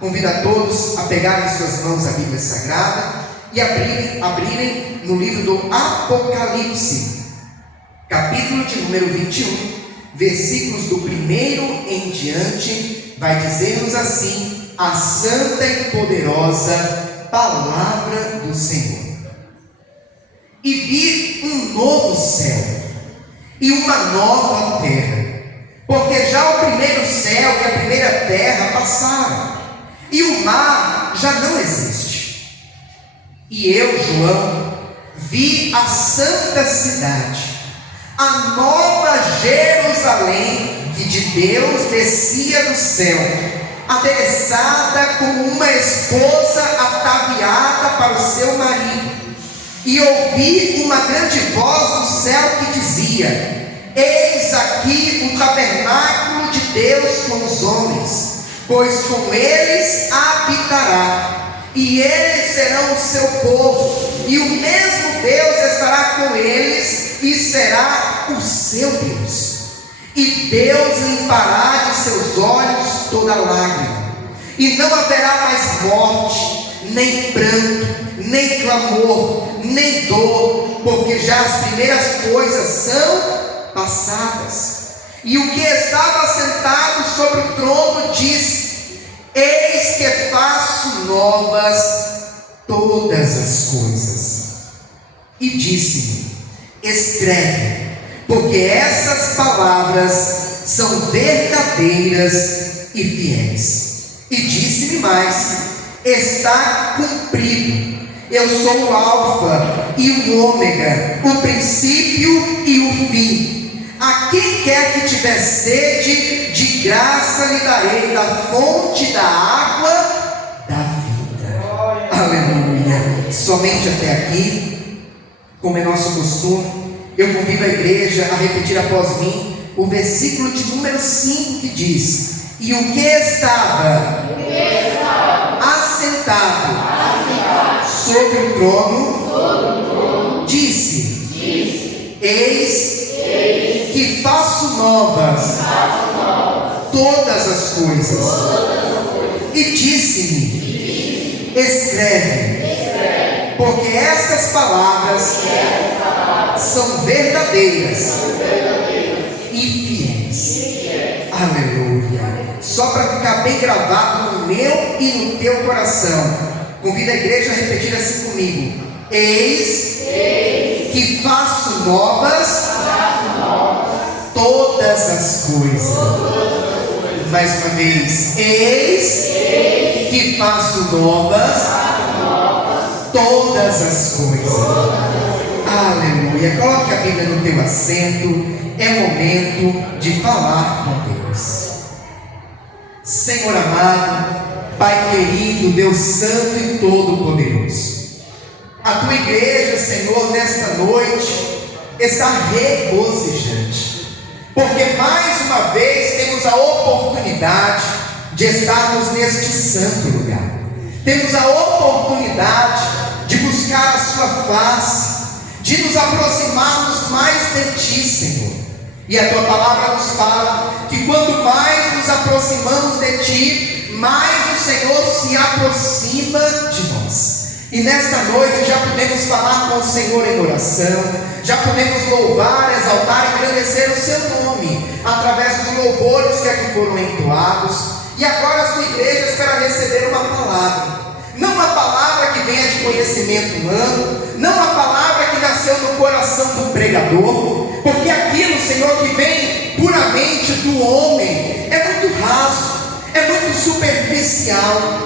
Convido a todos a pegarem em suas mãos a Bíblia Sagrada e abrirem no livro do Apocalipse, capítulo de número 21, versículos do 1 em diante, vai dizer-nos assim a santa e poderosa palavra do Senhor. E vi um novo céu e uma nova terra, porque já o primeiro céu e a primeira terra passaram, e o mar já não existe. E eu, João, vi a santa cidade, a nova Jerusalém, que de Deus descia do céu, adereçada como uma esposa ataviada para o seu marido. E ouvi uma grande voz do céu que dizia: eis aqui o tabernáculo de Deus com os homens, pois com eles habitará, e eles serão o seu povo, e o mesmo Deus estará com eles, e será o seu Deus. E Deus limpará de seus olhos toda lágrima, e não haverá mais morte, nem pranto, nem clamor, nem dor, porque já as primeiras coisas são passadas. E o que estava sentado sobre o trono disse: eis que faço novas todas as coisas. E disse-me: escreve, porque essas palavras são verdadeiras e fiéis. E disse-me mais: está cumprido. Eu sou o Alfa e o Ômega, o princípio e o fim. A quem quer que tiver sede, de graça lhe darei da fonte da água da vida. Aleluia. Somente até aqui, como é nosso costume, eu convido a igreja a repetir após mim o versículo de número 5, que diz: e o que estava assentado sobre o trono disse: eis que faço novas todas as coisas. E disse-me: escreve, porque estas palavras são verdadeiras e fiéis. Aleluia. Só para ficar bem gravado no meu e no teu coração, convido a igreja a repetir assim comigo: eis que faço novas todas as coisas. Mais uma vez: eis que faço novas todas as coisas. Aleluia. Coloque a Bíblia no teu assento. É momento de falar com Deus. Senhor amado, Pai querido, Deus santo e todo-poderoso, a tua igreja, Senhor, nesta noite está regozijante, porque mais uma vez temos a oportunidade de estarmos neste santo lugar. Temos a oportunidade de buscar a sua face, de nos aproximarmos mais de ti, Senhor. E a tua palavra nos fala que quanto mais nos aproximamos de ti, mais o Senhor se aproxima de nós. E nesta noite já podemos falar com o Senhor em oração, já podemos louvar, exaltar e engrandecer o seu nome através dos louvores que aqui foram entoados. E agora a sua igreja espera receber uma palavra, não uma palavra que venha de conhecimento humano, não uma palavra que nasceu no coração do pregador, porque aquilo, Senhor, que vem puramente do homem é muito raso, é muito superficial.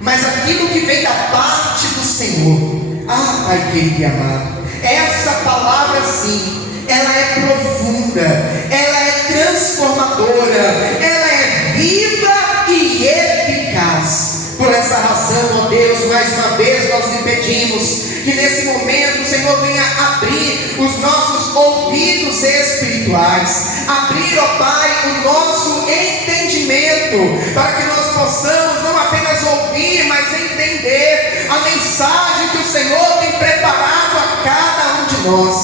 Mas aquilo que vem da parte do Senhor, Pai querido e amado, essa palavra sim, ela é profunda, ela é transformadora, ela é viva e eficaz. Por essa razão, ó Deus, mais uma vez nós lhe pedimos que nesse momento o Senhor venha abrir os nossos ouvidos espirituais, abrir, ó Pai, o nosso entendimento, para que nós possamos não apenas ouvir, mas entender a mensagem que o Senhor tem preparado a cada um de nós.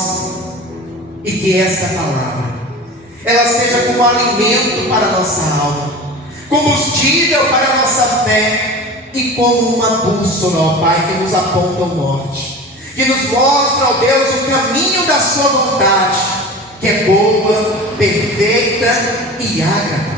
E que esta palavra, ela seja como alimento para a nossa alma, combustível para a nossa fé, e como uma bússola, ó Pai, que nos aponta ao norte, que nos mostra, ó Deus, o caminho da sua vontade, que é boa, perfeita e agradável.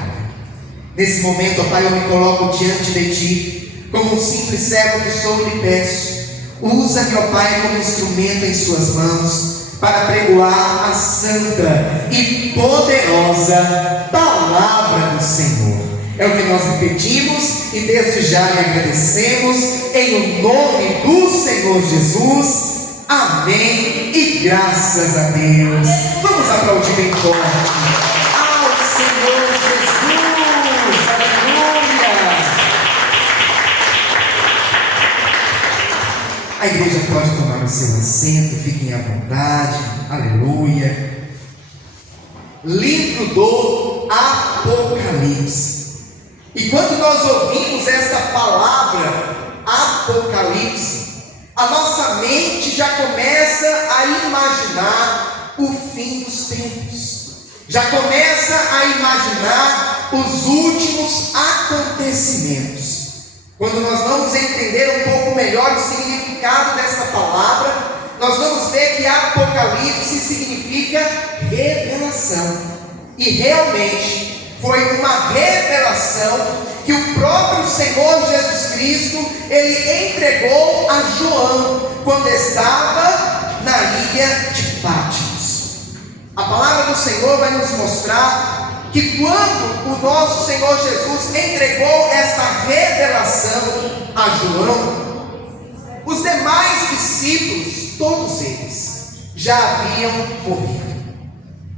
Nesse momento, ó Pai, eu me coloco diante de Ti, como um simples servo que sou, lhe peço, usa-me, ó Pai, como instrumento em Suas mãos, para pregoar a santa e poderosa palavra do Senhor. É o que nós lhe pedimos e desde já lhe agradecemos, em nome do Senhor Jesus. Amém e graças a Deus. Vamos aplaudir bem forte ao Senhor Jesus. Aleluia. A igreja pode tomar o seu assento, fiquem à vontade. Aleluia. Livro do Apocalipse. E quando nós ouvimos esta palavra Apocalipse, a nossa mente já começa a imaginar o fim dos tempos, já começa a imaginar os últimos acontecimentos. Quando nós vamos entender um pouco melhor o significado desta palavra, nós vamos ver que Apocalipse significa revelação. E realmente foi uma revelação que o próprio Senhor Jesus Cristo, Ele entregou a João, quando estava na ilha de Patmos. A palavra do Senhor vai nos mostrar que quando o nosso Senhor Jesus entregou esta revelação a João, os demais discípulos, todos eles, já haviam morrido.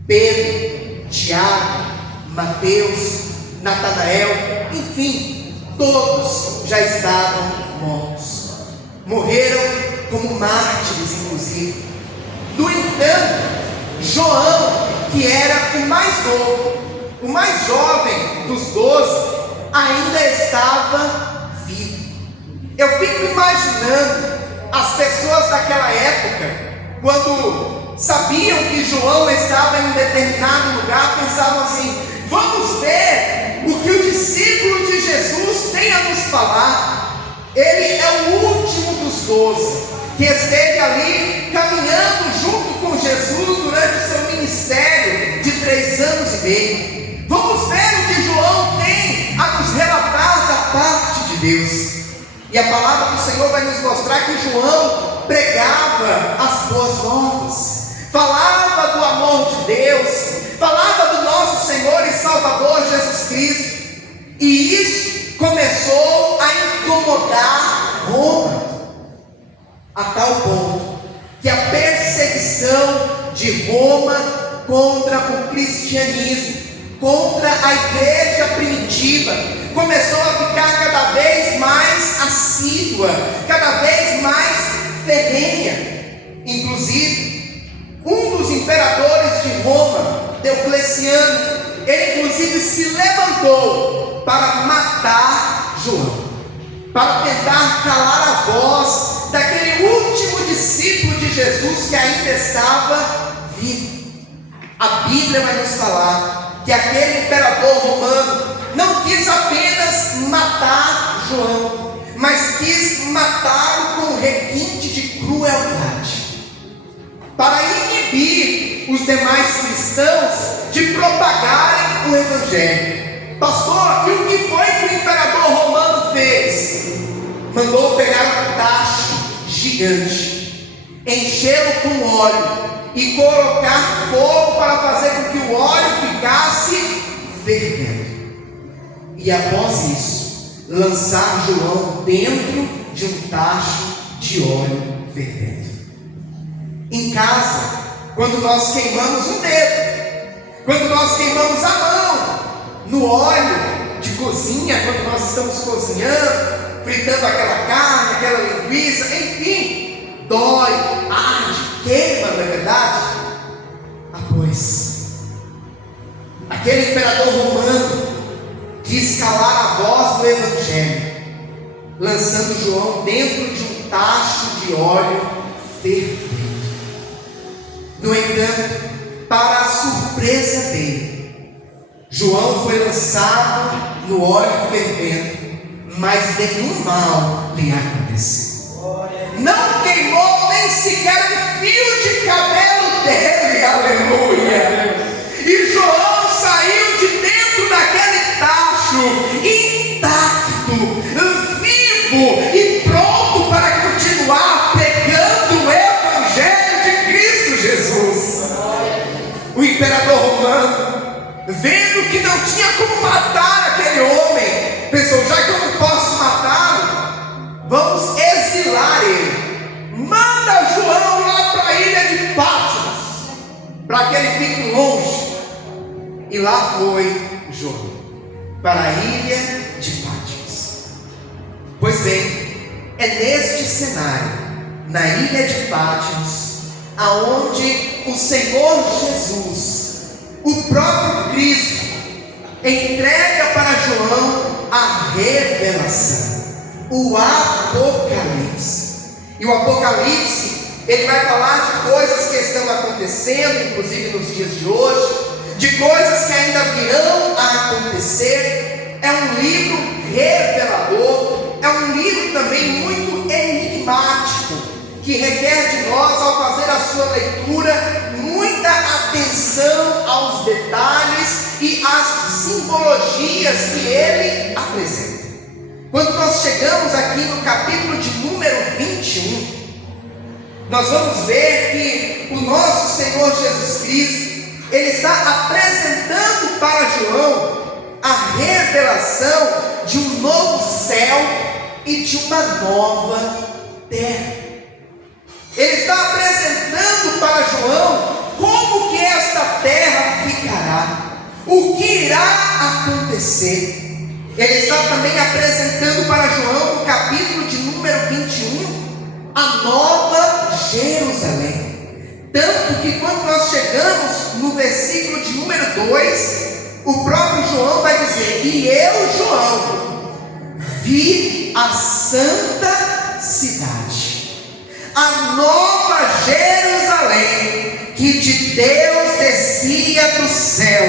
Pedro, Tiago, Mateus, Natanael, enfim, todos já estavam mortos. Morreram como mártires, inclusive. No entanto, João, que era o mais novo, o mais jovem dos 12, ainda estava vivo. Eu fico imaginando as pessoas daquela época, quando sabiam que João estava em um determinado lugar, pensavam assim: vamos ver o que o discípulo de Jesus tem a nos falar. Ele é o último dos 12, que esteve ali caminhando junto com Jesus durante o seu ministério de 3 anos e meio. Vamos ver o que João tem a nos relatar da parte de Deus. E a palavra do Senhor vai nos mostrar que João pregava as boas novas, falava do amor de Deus, falava do nosso Senhor e Salvador Jesus Cristo. E isso começou a incomodar Roma, a tal ponto que a perseguição de Roma contra o cristianismo, contra a igreja primitiva, começou a ficar cada vez mais assídua, cada vez mais ferrenha. Inclusive, um dos imperadores de Roma, Diocleciano, ele inclusive se levantou para matar João, para tentar calar a voz daquele último discípulo de Jesus que ainda estava vivo. A Bíblia vai nos falar que aquele imperador romano não quis apenas matar João, mas quis matá-lo com requinte de crueldade, para inibir os demais cristãos de propagarem o Evangelho. Pastor, e o que foi que o imperador romano fez? Mandou pegar um tacho gigante, enchê-lo com óleo e colocar fogo para fazer com que o óleo ficasse fervendo. E após isso, lançar João dentro de um tacho de óleo fervendo. Em casa, quando nós queimamos o dedo, quando nós queimamos a mão no óleo de cozinha, quando nós estamos cozinhando, fritando aquela carne, aquela linguiça, enfim, dói, arde, queima, não é verdade? Pois aquele imperador romano quis calar a voz do Evangelho, lançando João dentro de um tacho de óleo fervendo. No entanto, para a surpresa dele, João foi lançado no óleo fervendo, mas nenhum mal lhe aconteceu. Não queimou nem sequer um fio de cabelo dele, aleluia. E João saiu de dentro daquele tacho intacto, vivo e pronto para continuar pregando o evangelho de Cristo Jesus. O imperador romano, vendo que não tinha como matar aquele homem, pensou: já que eu não posso matá-lo, vamos exilar ele. Manda João lá para a ilha de Patmos, para que ele fique longe. E lá foi João, para a ilha de Patmos. Pois bem, é neste cenário, na ilha de Patmos, aonde o Senhor Jesus, o próprio Cristo, entrega para João a revelação, o Apocalipse. E o Apocalipse, ele vai falar de coisas que estão acontecendo, inclusive nos dias de hoje, de coisas que ainda virão a acontecer. É um livro revelador, é um livro também muito enigmático, que requer de nós, ao fazer a sua leitura, muita atenção aos detalhes e às simbologias que ele apresenta. Quando nós chegamos aqui no capítulo de número 21, nós vamos ver que o nosso Senhor Jesus Cristo, ele está apresentando para João a revelação de um novo céu e de uma nova terra. Ele está apresentando para João como que esta terra ficará, o que irá acontecer. Ele está também apresentando para João, no capítulo de número 21, a nova Jerusalém. Tanto que quando nós chegamos no versículo de número 2, o próprio João vai dizer: e eu, João, vi a santa cidade, a nova Jerusalém, que de Deus descia do céu,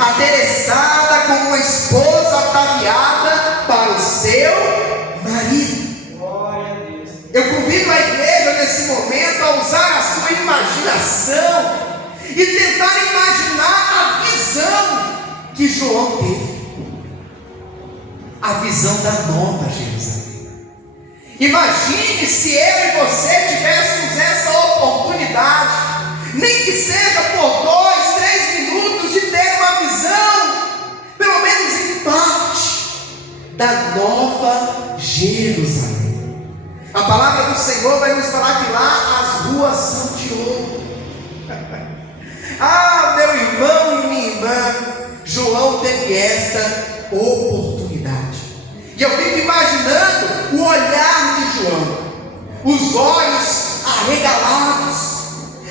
adereçada como uma esposa ataviada para o seu marido. Eu convido a igreja nesse momento a usar a sua imaginação e tentar imaginar a visão que João teve, a visão da nova Jerusalém. Imagine se eu e você tivéssemos essa oportunidade, nem que seja por 2, 3 minutos, de ter uma visão, pelo menos em parte, da nova Jerusalém. A palavra do Senhor vai nos falar que lá as ruas são de ouro. Ah, meu irmão e minha irmã, João teve esta oportunidade. E eu fico imaginando o olhar de João, os olhos arregalados,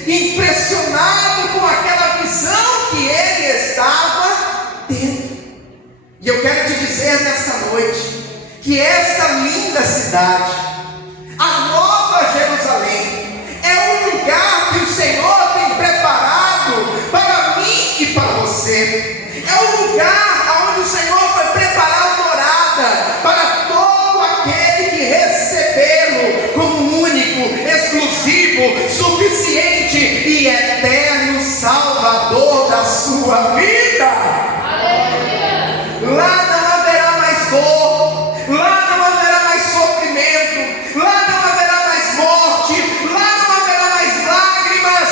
impressionado com aquela visão que ele estava tendo. E eu quero te dizer nesta noite que esta linda cidade, a nova Jerusalém, é um lugar que o Senhor tem preparado para mim e para você. É um lugar onde o Senhor foi preparar morada para todo aquele que recebê-lo como único, exclusivo, suficiente e eterno Salvador da sua vida. Lá não haverá mais dor, lá não haverá mais sofrimento, lá não haverá mais morte, lá não haverá mais lágrimas,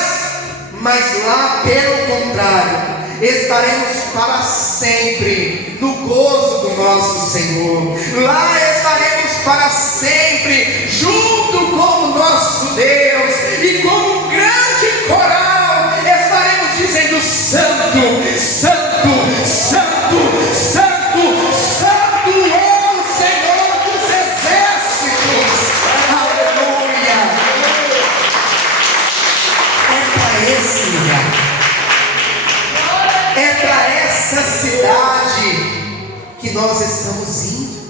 mas lá, pelo contrário, estaremos para sempre no gozo do nosso Senhor. Lá estaremos para sempre junto com o nosso Deus, e como um grande coral estaremos dizendo: Santo, Santo, Santo, Santo, Santo é o Senhor dos exércitos. Aleluia! É para esse lugar, é para essa cidade que nós estamos indo,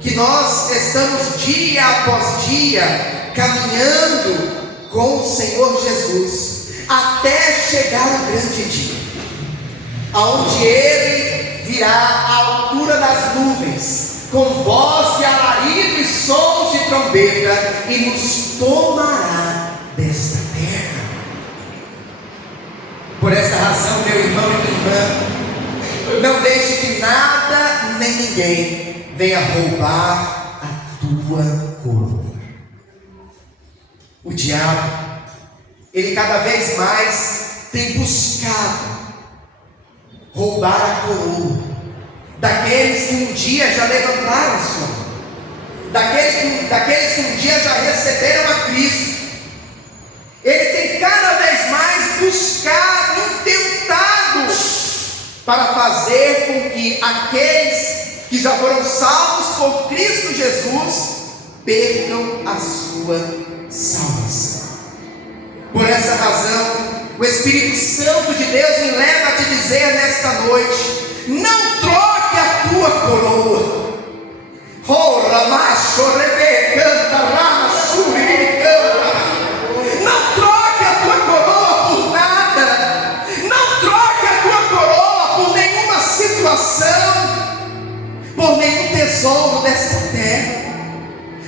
que nós estamos dia após dia caminhando com o Senhor Jesus, até chegar o grande dia, aonde Ele virá à altura das nuvens, com voz de alarido e sons de trombeta, e nos tomará desta terra. Por esta razão, meu irmão e minha irmã, não deixe que nada nem ninguém venha roubar a tua coroa. O diabo, ele cada vez mais tem buscado roubar a coroa daqueles que um dia já levantaram sua mão, daqueles que um dia já receberam a Cristo. Ele tem cada vez mais buscado, intentado, para fazer com que aqueles que já foram salvos por Cristo Jesus percam a sua salvação. Por essa razão, o Espírito Santo de Deus me leva a te dizer nesta noite: não troque a tua coroa. Não troque a tua coroa por nada. Não troque a tua coroa por nenhuma situação, por nenhum tesouro desta terra,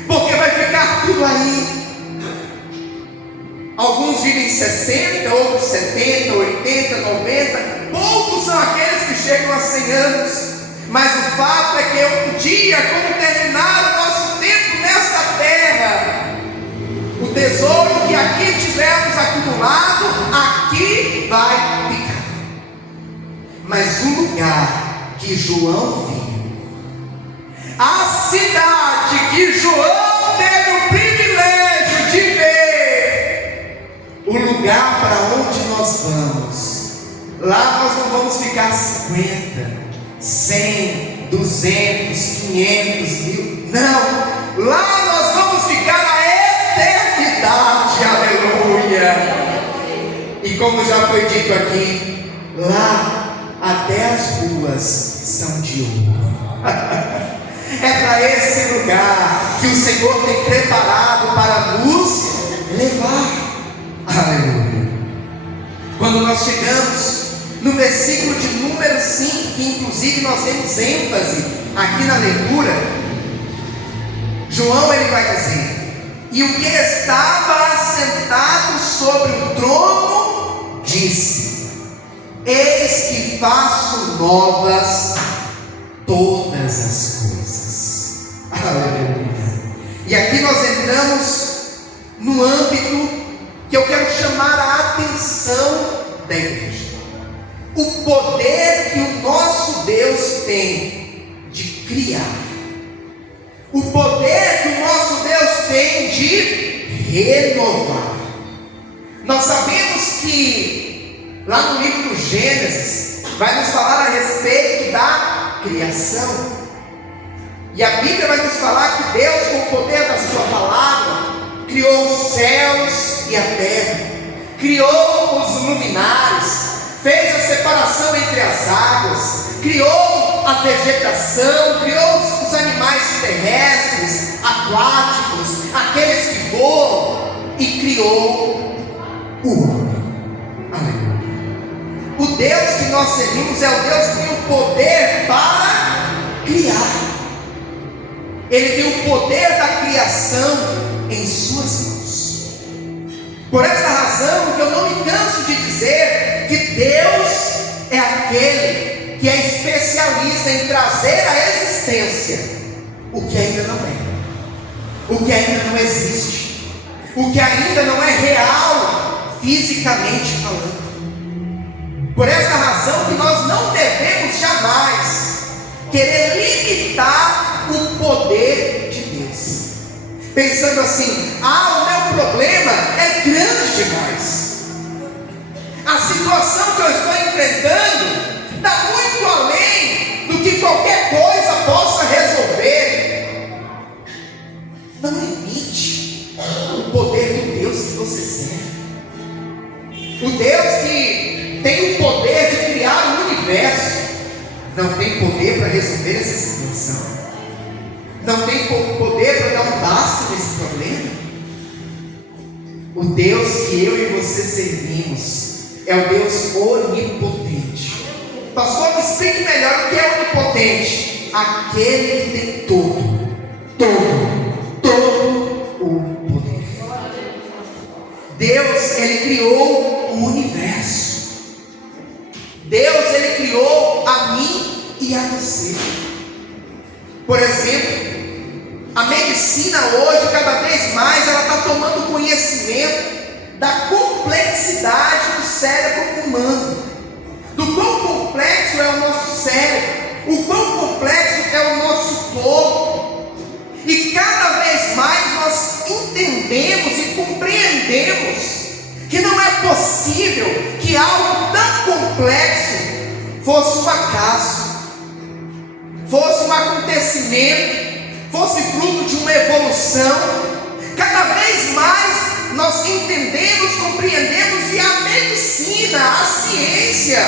porque vai ficar tudo aí. Alguns vivem 60, outros 70, 80, 90. Poucos são aqueles que chegam a 100 anos. Mas o fato é que um dia, quando terminar o nosso tempo nesta terra, o tesouro que aqui tivermos acumulado, aqui vai ficar. Mas o lugar que João viu, a cidade que João teve o privilégio de ver, o lugar para onde nós vamos, lá nós não vamos ficar 50, 100, 200, 500 mil, não, lá nós vamos ficar a eternidade, aleluia. E como já foi dito aqui, lá até as ruas são de ouro. É para esse lugar que o Senhor tem preparado para nos levar, aleluia. Quando nós chegamos no versículo de número 5, que inclusive nós temos ênfase aqui na leitura, João ele vai dizer: e o que estava assentado sobre o trono disse: eis que faço novas todas as coisas. Aleluia. E aqui nós entramos no âmbito que eu quero chamar a atenção da igreja. O poder que o nosso Deus tem de criar, o poder que o nosso Deus tem de renovar. Nós sabemos que lá no livro do Gênesis vai nos falar a respeito da criação, e a Bíblia vai nos falar que Deus, com o poder da sua palavra, criou os céus e a terra, criou os luminares, fez a separação entre as águas, criou a vegetação, criou os animais terrestres, aquáticos, aqueles que voam, e criou o homem. Aleluia. O Deus que nós servimos é o Deus que tem o poder para criar. Ele tem o poder da criação em suas mãos. Por essa razão que eu não me canso de dizer que Deus é aquele que é especialista em trazer à existência o que ainda não é, o que ainda não existe, o que ainda não é real, fisicamente falando. Por essa razão que nós não devemos jamais querer limitar o poder de Deus, pensando assim: o meu problema é grande demais, a situação que eu estou enfrentando está muito além do que qualquer coisa possa resolver. Não limite o poder do Deus que você serve. O Deus que tem o poder de criar o universo não tem poder para resolver essa situação, não tem poder para dar um basta nesse problema. O Deus que eu e você servimos é o Deus onipotente. Pastor, me explique melhor o que é onipotente. aquele que tem todo o poder. Deus, Ele criou o universo. Deus, Ele criou a mim e a você. Por exemplo, a medicina hoje, cada vez mais, ela está tomando conhecimento da complexidade do cérebro humano, do quão complexo é o nosso cérebro, o quão complexo é o nosso corpo, e cada vez mais nós entendemos e compreendemos que não é possível que algo tão complexo fosse um acaso, fosse um acontecimento, fosse fruto de uma evolução. Cada vez mais nós entendemos, compreendemos, e a medicina, a ciência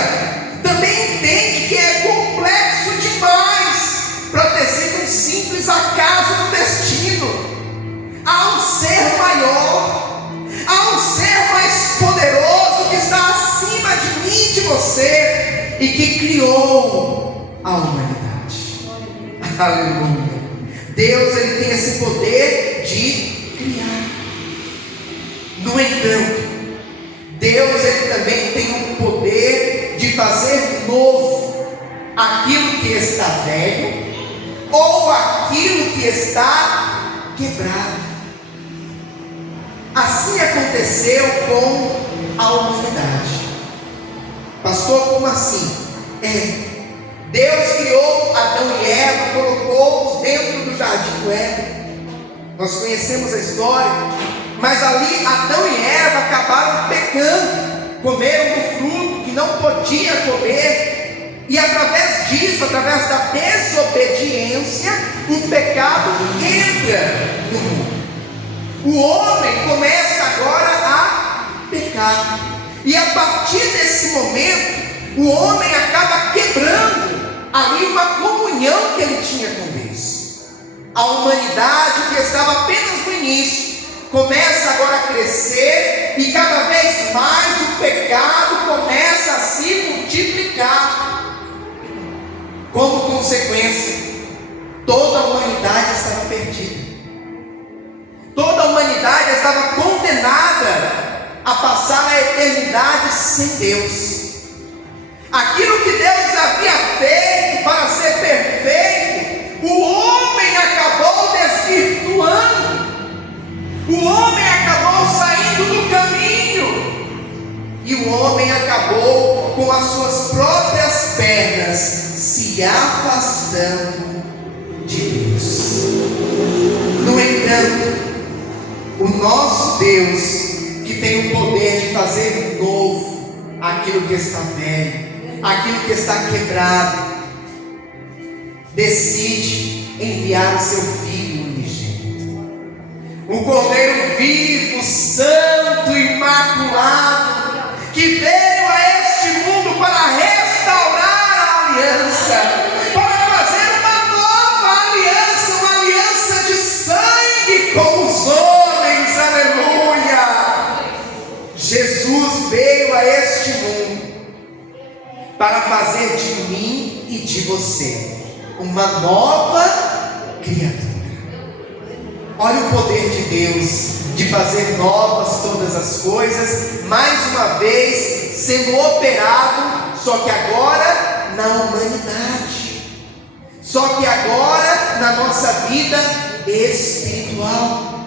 também entende que é complexo demais para ter sido um simples acaso do destino. Há um ser maior, há um ser mais poderoso que está acima de mim e de você, e que criou a humanidade. Aleluia. Deus, Ele tem esse poder de criar. No entanto, Deus, Ele também tem o poder de fazer novo aquilo que está velho, ou aquilo que está quebrado. Assim aconteceu com a humanidade. Pastor, como assim? Deus criou Adão e Eva, colocou-os dentro do jardim do Éden. Nós conhecemos a história, mas ali Adão e Eva acabaram pecando, comeram do fruto que não podia comer, e através disso, através da desobediência, um pecado entra no mundo. O homem começa agora a pecar, e a partir desse momento, o homem acaba quebrando ali uma comunhão que ele tinha com Deus. A humanidade, que estava apenas no início, começa agora a crescer, e cada vez mais o pecado começa a se multiplicar. Como consequência, toda a humanidade estava perdida. Toda a humanidade estava condenada a passar a eternidade sem Deus. Aquilo que Deus havia feito para ser perfeito, o homem acabou desvirtuando. O homem acabou saindo do caminho, e o homem acabou com as suas próprias pernas se afastando de Deus. No entanto, o nosso Deus, que tem o poder de fazer novo aquilo que está velho, aquilo que está quebrado, decide enviar o seu Filho unigênito, um Cordeiro vivo, santo, imaculado, que veio a este mundo para restaurar a aliança, para fazer uma nova aliança, uma aliança de sangue com os homens. Aleluia! Jesus veio a este mundo para fazer de mim e de você uma nova criatura. Olha o poder de Deus de fazer novas todas as coisas, mais uma vez sendo operado, só que agora na humanidade, só que agora na nossa vida espiritual.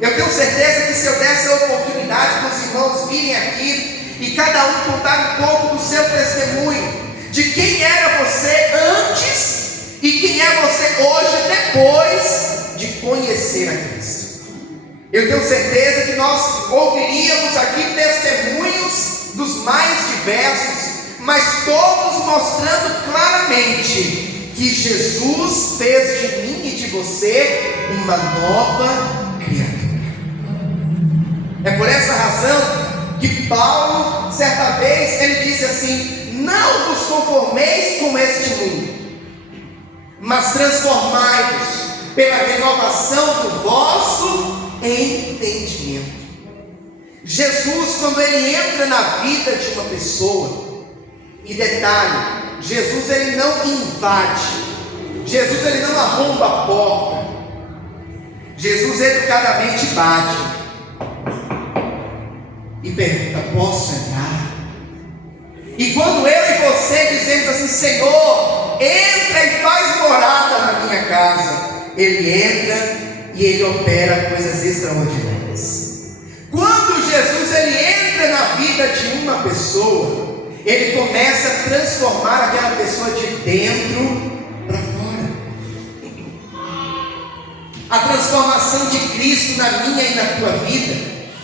Eu tenho certeza que se eu desse a oportunidade para os irmãos virem aqui e cada um contar um pouco do seu testemunho, de quem era você antes e quem é você hoje depois de conhecer a Cristo, eu tenho certeza que nós ouviríamos aqui testemunhos dos mais diversos, mas todos mostrando claramente que Jesus fez de mim e de você uma nova criatura. É por essa razão que Paulo, certa vez, ele disse assim: não vos conformeis com este mundo, mas transformai-vos pela renovação do vosso entendimento. Jesus, quando ele entra na vida de uma pessoa, e detalhe, Jesus ele não invade, Jesus ele não arromba a porta. Jesus educadamente bate e pergunta: posso entrar? E quando eu e você dizemos assim: Senhor, entra e faz morada na minha casa, Ele entra e Ele opera coisas extraordinárias. Quando Jesus ele entra na vida de uma pessoa, Ele começa a transformar aquela pessoa de dentro para fora. A transformação de Cristo na minha e na tua vida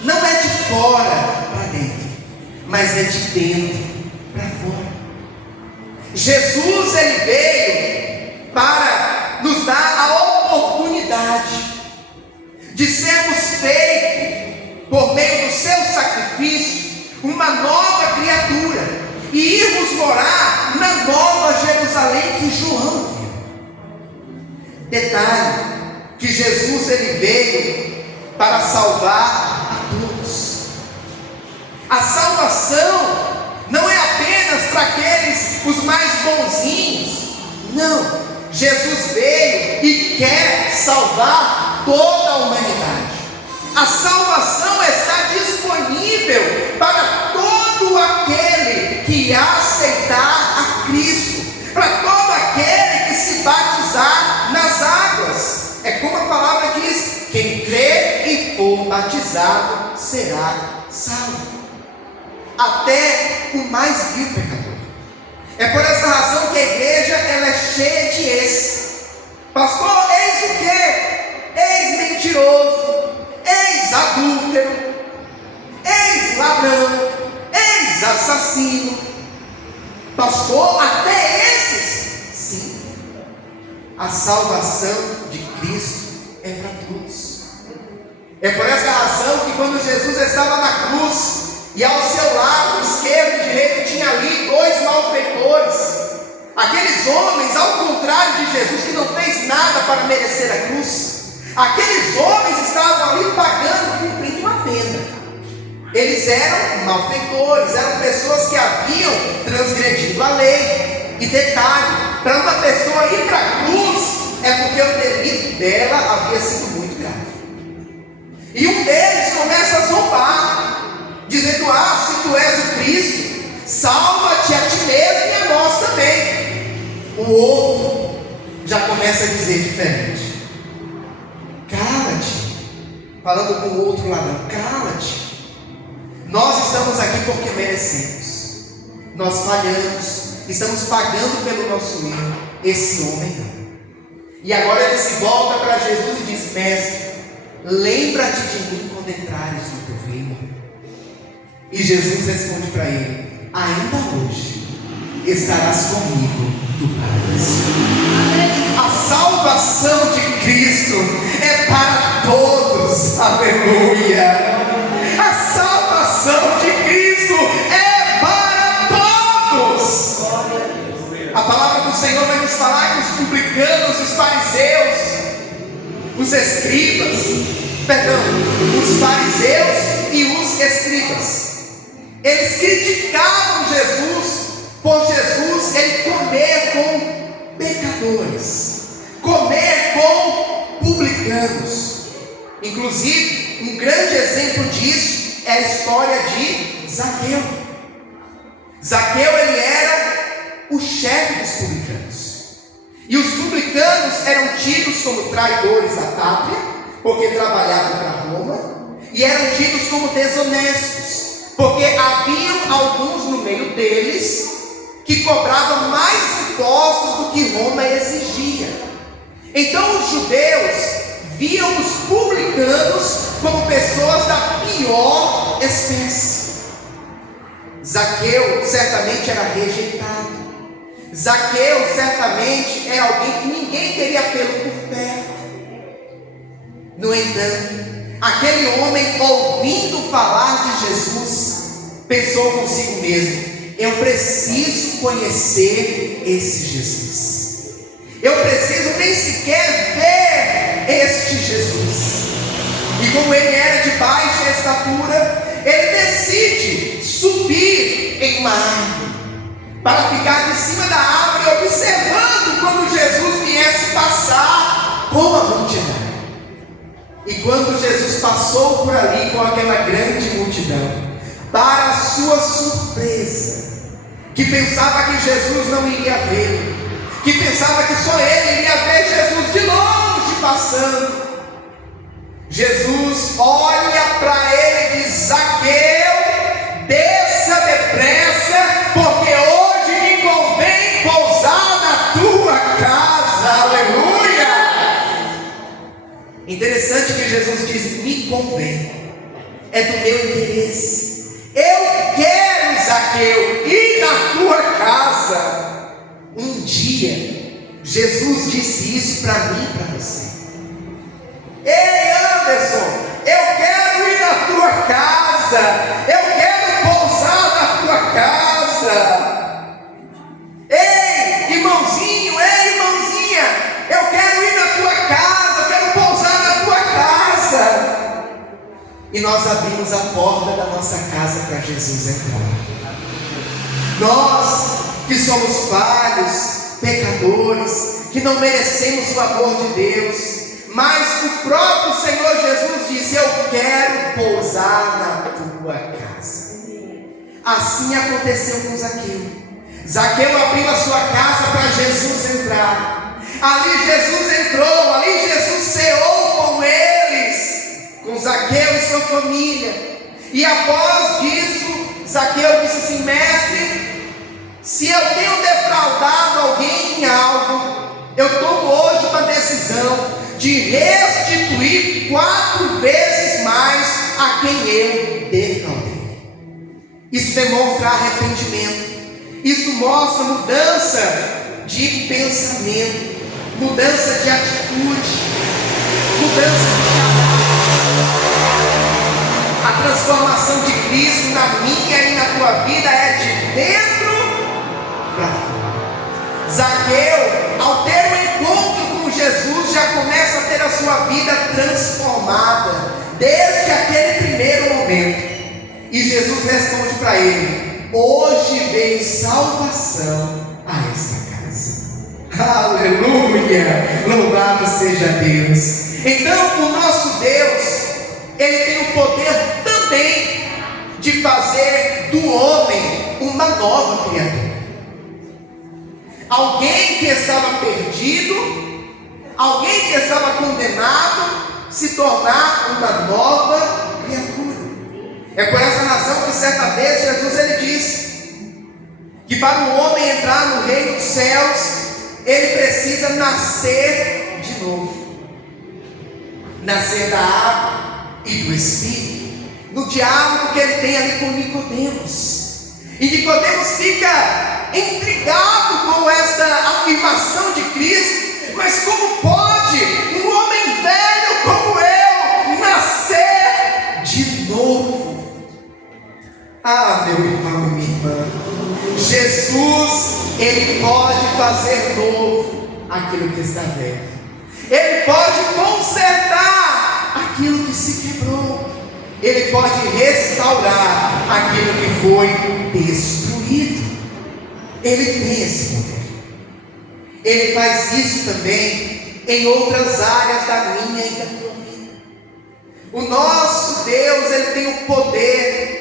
não é de fora para dentro, mas é de dentro para fora. Jesus ele veio para nos dar a oportunidade de sermos feitos, por meio do seu sacrifício, uma nova criatura, e irmos morar na nova Jerusalém que João viu. Detalhe, que Jesus ele veio para salvar a todos. A salvação não é apenas para aqueles os mais bonzinhos. Não, Jesus veio e quer salvar toda a humanidade. A salvação está disponível para todo aquele que aceitar a Cristo, para todo aquele que se batizar nas águas. É como a palavra diz: quem crê e for batizado será salvo, até o mais vil pecador. É por essa razão que a igreja ela é cheia de ex. Pastor, eis o que? Ex-mentiroso, ex-adúltero, ex-ladrão, ex-assassino. Pastor, até esses? Sim. A salvação de Cristo é para todos. É por essa razão que quando Jesus estava na cruz, e ao seu lado esquerdo e direito tinha ali dois malfeitores, aqueles homens, ao contrário de Jesus, que não fez nada para merecer a cruz, aqueles homens estavam ali pagando, cumprindo uma pena. Eles eram malfeitores, eram pessoas que haviam transgredido a lei. E detalhe, para uma pessoa ir para a cruz, é porque o delito dela havia sido muito grave. E um deles começa a zombar, dizendo: ah, se tu és o Cristo, salva-te a ti mesmo e a nós também. O outro já começa a dizer diferente: cala-te, falando com o outro ladrão, cala-te, nós estamos aqui porque merecemos, nós falhamos, estamos pagando pelo nosso erro, esse homem não. E agora ele se volta para Jesus e diz: mestre, lembra-te de mim quando entrares no teu reino. E Jesus responde para ele: ainda hoje estarás comigo no paraíso. A salvação de Cristo é para todos. Aleluia. A salvação de Cristo é para todos. A palavra do Senhor vai nos falar que os publicanos, os fariseus, os escribas, os fariseus e os escribas, eles criticavam Jesus por Jesus ele comer com pecadores, comer com publicanos. Inclusive, um grande exemplo disso é a história de Zaqueu. Zaqueu ele era o chefe dos publicanos. E os publicanos eram tidos como traidores da pátria, porque trabalhavam para Roma, e eram tidos como desonestos, porque haviam alguns no meio deles que cobravam mais impostos do que Roma exigia. Então os judeus viam os publicanos como pessoas da pior espécie. Zaqueu certamente era rejeitado. Zaqueu certamente é alguém que ninguém teria pelo por perto. No entanto, aquele homem, ouvindo falar de Jesus, pensou consigo mesmo: eu preciso conhecer esse Jesus. Eu preciso nem sequer ver este Jesus. E como ele era de baixa estatura, ele decide subir em uma árvore, para ficar de cima da árvore, observando quando Jesus viesse passar com a multidão. E quando Jesus passou por ali com aquela grande multidão, para a sua surpresa, que pensava que Jesus não iria vê-lo, que pensava que só ele iria ver Jesus de longe passando, Jesus olha para ele e diz: Zaqueu, desça depressa, porque hoje me convém pousar na tua casa. Aleluia! Interessante que Jesus diz: me convém, é do meu interesse. Eu quero, Zaqueu, ir na tua casa. Um dia, Jesus disse isso para mim e para você. Ei, Anderson, eu quero ir na tua casa, eu quero pousar na tua casa. Ei, irmãozinho, ei, irmãzinha, eu quero ir na tua casa, eu quero pousar na tua casa. E nós abrimos a porta da nossa casa para Jesus entrar. Nós que somos falhos, pecadores, que não merecemos o amor de Deus, mas o próprio Senhor Jesus disse: eu quero pousar na tua casa. Assim aconteceu com Zaqueu. Zaqueu abriu a sua casa para Jesus entrar. Ali Jesus entrou, ali Jesus ceou com eles, com Zaqueu e sua família. E após disso, Zaqueu disse assim: mestre, se eu tenho defraudado alguém em algo, eu tomo hoje uma decisão de restituir 4 vezes mais a quem eu defraudei. Isso demonstra arrependimento. Isso mostra mudança de pensamento, mudança de atitude, mudança de caráter. A transformação de Cristo na minha e na tua vida é de dentro para fora. Zaqueu, ao ter um encontro com Jesus, já começa a ter a sua vida transformada, desde aquele primeiro momento. E Jesus responde para ele: hoje veio salvação a esta casa. Aleluia! Louvado seja Deus. Então, o nosso Deus, Ele tem o poder também de fazer do homem uma nova criatura. Alguém que estava perdido, alguém que estava condenado, se tornar uma nova criatura. É por essa razão que certa vez Jesus ele disse que para o homem entrar no reino dos céus, ele precisa nascer de novo. Nascer da água e do Espírito. No diálogo que ele tem ali com Nicodemos. E Nicodemos fica intrigado com esta afirmação de Cristo. Mas como pode um homem velho como eu nascer de novo? Ah, meu irmão e minha irmã, Jesus, Ele pode fazer novo aquilo que está velho. Ele pode consertar aquilo que se quebrou. Ele pode restaurar aquilo que foi destruído. Ele tem esse poder. Ele faz isso também em outras áreas da minha e da tua vida. O nosso Deus, Ele tem o poder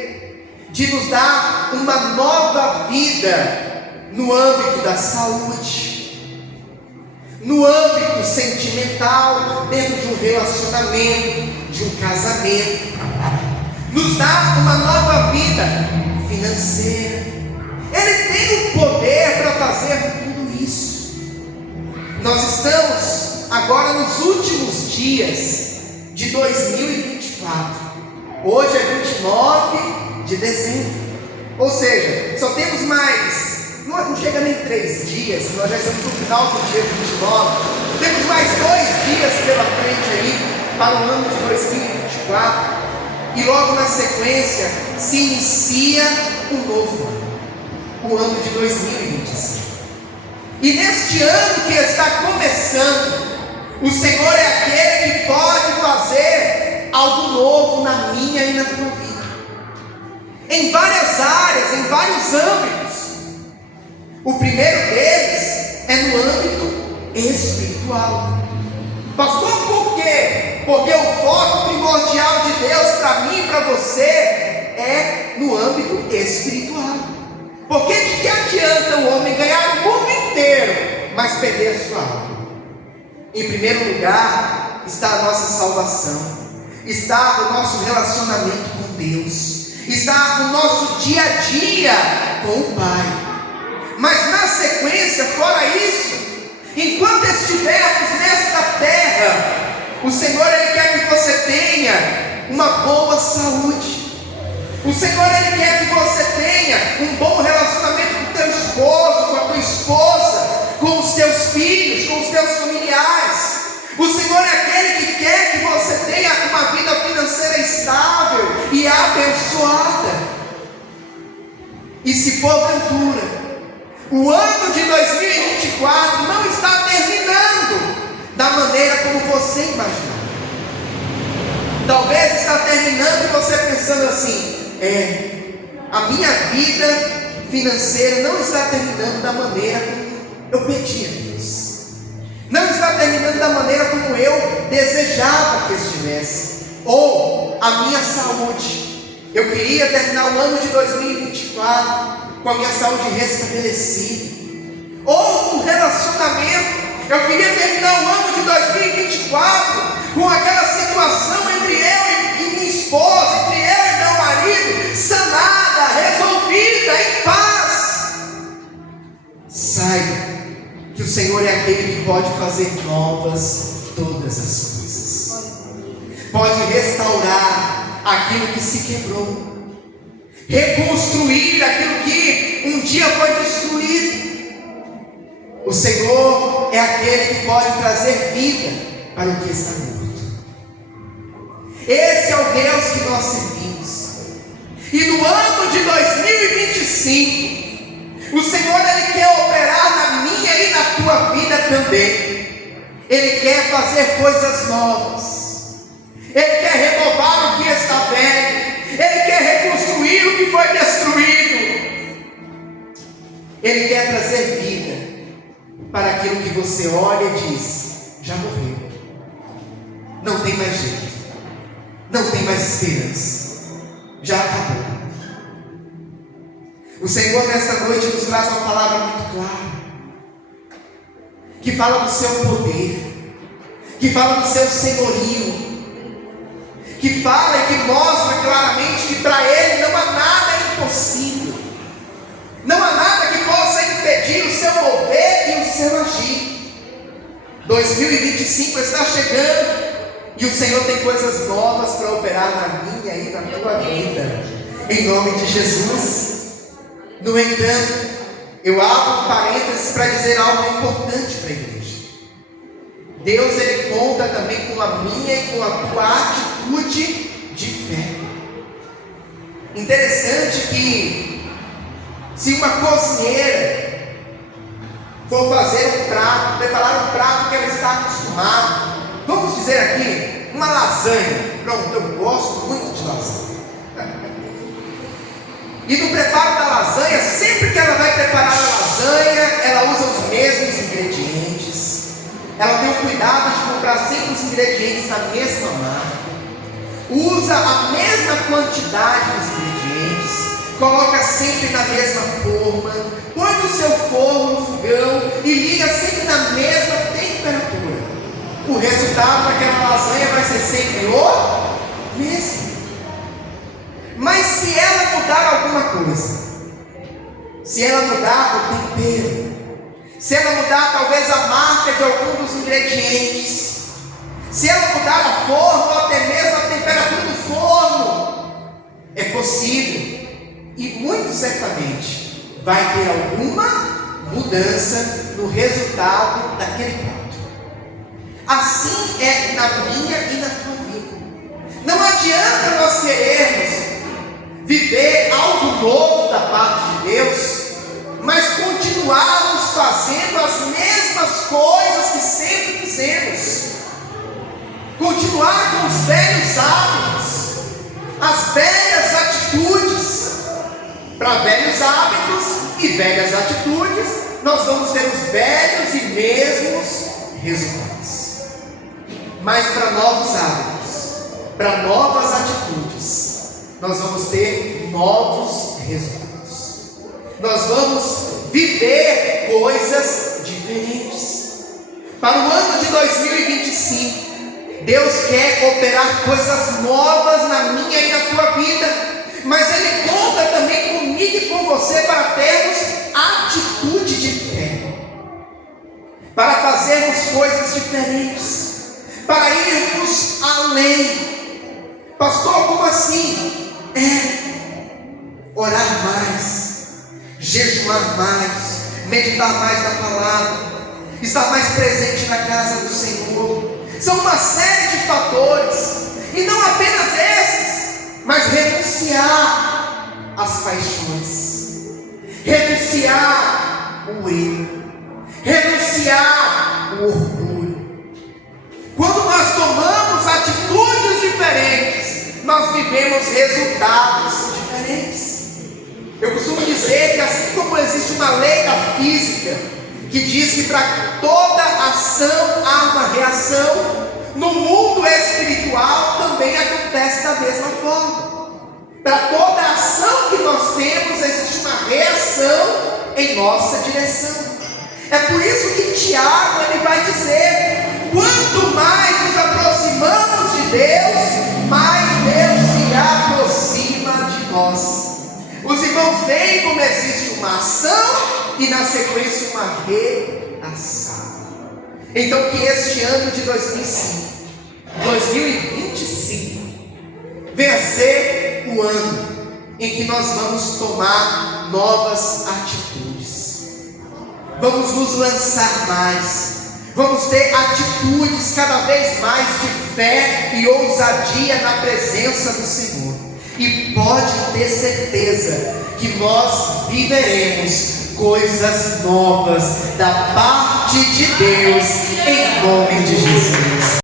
de nos dar uma nova vida no âmbito da saúde, no âmbito sentimental, dentro de um relacionamento, de um casamento. Nos dá uma nova vida financeira. Ele tem o poder para fazer tudo isso. Nós estamos agora nos últimos dias de 2024. Hoje é 29 de dezembro. Ou seja, só temos mais, não chega nem 3 dias, nós já estamos no final do dia 29. Temos mais 2 dias pela frente aí para o ano de 2024. E logo na sequência se inicia um novo ano, o ano de 2025. E neste ano que está começando, o Senhor é aquele que pode fazer algo novo na minha e na tua vida. Em várias áreas, em vários âmbitos. O primeiro deles é no âmbito espiritual. Pastor, por quê? Porque o foco primordial de Deus para mim e para você é no âmbito espiritual. Porque de que adianta o homem ganhar o mundo inteiro, mas perder a sua alma? Em primeiro lugar está a nossa salvação, está o nosso relacionamento com Deus, está o nosso dia a dia com o Pai. Mas na sequência, fora isso, enquanto estivermos nesta terra, o Senhor Ele quer que você tenha uma boa saúde. O Senhor Ele quer que você tenha um bom relacionamento com o teu esposo, com a tua esposa, com os teus filhos, com os teus familiares. O Senhor é aquele que quer que você tenha uma vida financeira estável e abençoada. E se porventura o ano de 2024 não está terminando da maneira como você imaginava, talvez está terminando e você pensando assim: a minha vida financeira não está terminando da maneira como eu pedi a Deus, não está terminando da maneira como eu desejava que estivesse, ou a minha saúde, eu queria terminar o ano de 2024 com a minha saúde restabelecida, ou um relacionamento, eu queria terminar o ano de 2024 com aquela situação entre eu e minha esposa, entre eu e meu marido, sanada, resolvida, em paz. Saiba que o Senhor é aquele que pode fazer novas todas as coisas, pode restaurar aquilo que se quebrou, reconstruir aquilo que um dia foi destruído. O Senhor é aquele que pode trazer vida para o que está morto. Esse é o Deus que nós servimos. E no ano de 2025, o Senhor Ele quer operar na minha e na tua vida também. Ele quer fazer coisas novas. Ele quer renovar o que está velho. Ele quer reconstruir o que foi destruído. Ele quer trazer vida para aquilo que você olha e diz: já morreu, não tem mais jeito, não tem mais esperança, já acabou. O Senhor nesta noite nos traz uma palavra muito clara, que fala do seu poder, que fala do seu senhorio, que fala e que mostra claramente que para Ele não há nada impossível, não há nada que possa impedir o seu mover e o seu agir. 2025 está chegando e o Senhor tem coisas novas para operar na minha e na tua vida, em nome de Jesus. No entanto, eu abro um parênteses para dizer algo importante para a igreja. Deus Ele conta também com a minha e com a tua atitude de fé. Interessante que se uma cozinheira for fazer um prato, preparar um prato que ela está acostumada, vamos dizer aqui, uma lasanha. Pronto, eu gosto muito de lasanha. E no preparo da lasanha, sempre que ela vai preparar a lasanha, ela usa os mesmos ingredientes. Ela tem o cuidado de comprar sempre os ingredientes da mesma marca. Usa a mesma quantidade dos ingredientes. Coloca sempre na mesma forma. Põe no seu forno, no fogão, e liga sempre na mesma temperatura. O resultado daquela lasanha vai ser sempre o mesmo. Mas se ela mudar alguma coisa, se ela mudar o tempero, se ela mudar talvez a marca de algum dos ingredientes, se ela mudar a forma ou até mesmo a temperatura do forno, é possível e muito certamente vai ter alguma mudança no resultado daquele prato. Assim é na minha e na tua vida. Não adianta nós querermos viver algo novo da parte de Deus, mas continuarmos fazendo as mesmas coisas que sempre fizemos, continuar com os velhos hábitos, as velhas atitudes. Para velhos hábitos e velhas atitudes, nós vamos ter os velhos e mesmos resultados. Mas para novos hábitos, para novas atitudes, nós vamos ter novos resultados. Nós vamos viver coisas diferentes. Para o ano de 2025, Deus quer operar coisas novas na minha e na tua vida. Mas Ele conta também comigo e com você para termos atitude de fé, para fazermos coisas diferentes, para irmos além. Pastor, como assim? Orar mais, jejuar mais, meditar mais na palavra, estar mais presente na casa do Senhor. São uma série de fatores, e não apenas esses, mas renunciar às paixões, renunciar o erro, renunciar o orgulho. Quando nós tomamos atitudes diferentes, nós vivemos resultados diferentes. Eu costumo dizer que assim como existe uma lei da física que diz que para toda ação há uma reação, no mundo espiritual também acontece da mesma forma. Para toda ação que nós temos, existe uma reação em nossa direção. É por isso que Tiago ele vai dizer: quanto mais nos aproximamos de Deus, mais Deus se aproxima de nós. Os irmãos veem como existe uma ação e na sequência uma reação. Então que este ano de 2025 venha ser o ano em que nós vamos tomar novas atitudes, vamos nos lançar mais, vamos ter atitudes cada vez mais de fé e ousadia na presença do Senhor. E pode ter certeza que nós viveremos coisas novas da parte de Deus, em nome de Jesus.